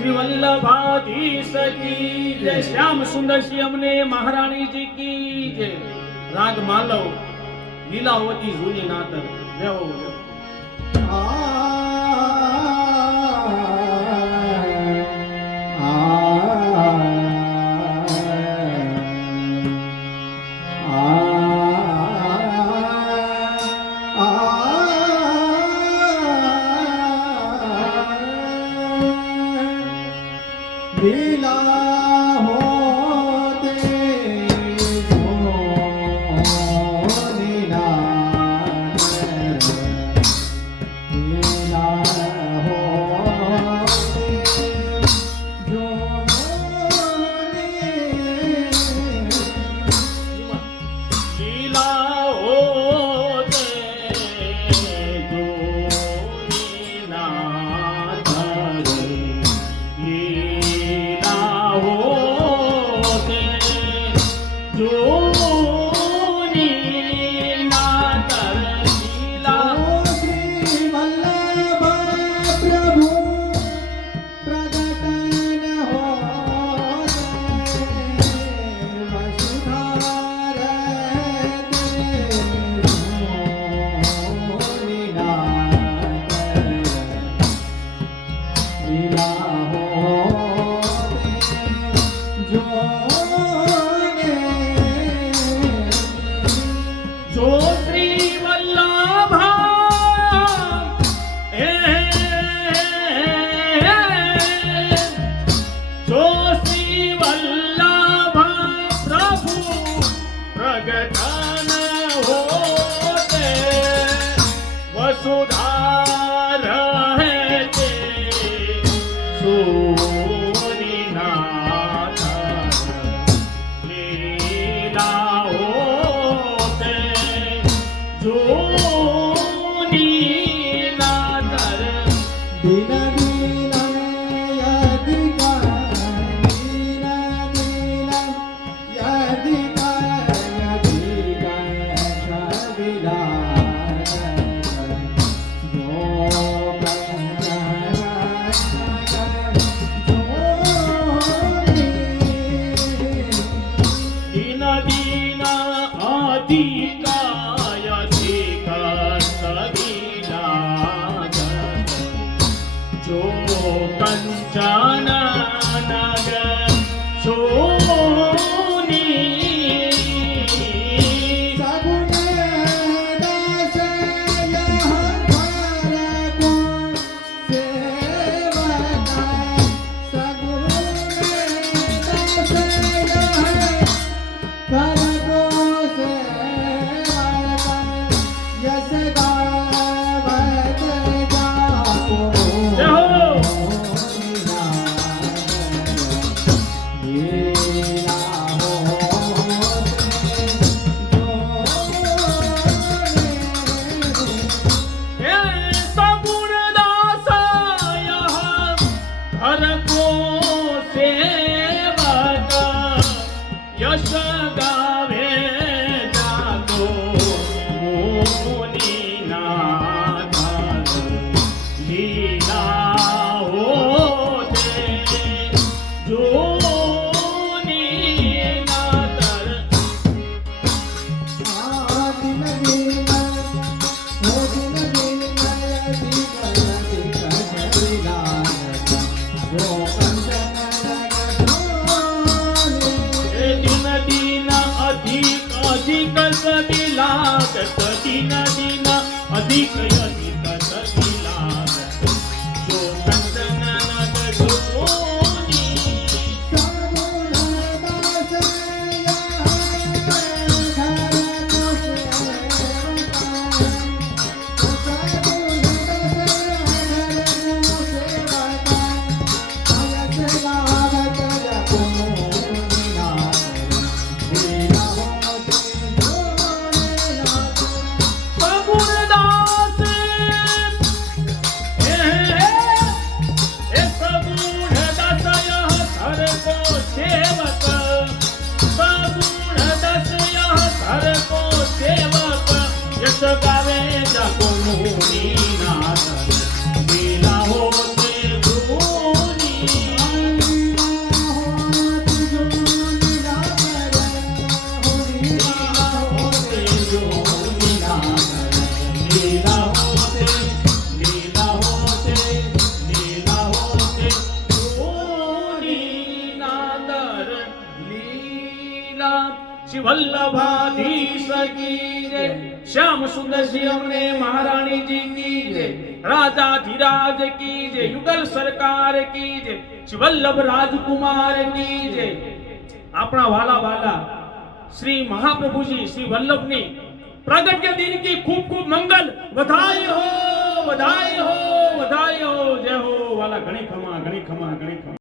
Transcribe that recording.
श्री वल्लभाधीश की जय। श्याम सुंदर श्री अमने महारानी जी की जय। राग मालव लीलावती झूली नातर जय हो जय। लीला होते लीला अधिक अधिक सगिला जो कंचननद जोनी गावे जाको मुनी नाथ लीला होते धूनी વલ્લભાધીશ કી જય શ્યામ સુંદર શ્રી અમને મહારાણીજી કી જય રાજા ધીરાજ કી જય યુગલ સરકાર કી જય શ્રી વલ્લભ રાજકુમાર કી જય આપણા વાલા વાલા શ્રી મહાપ્રભુજી શ્રી વલ્લભની પ્રગટ્ય દિન की खूब खूब मंगल बधाई हो बधाई हो बधाई हो जय हो वाला घणी खमा घणी खमा घणी खमा।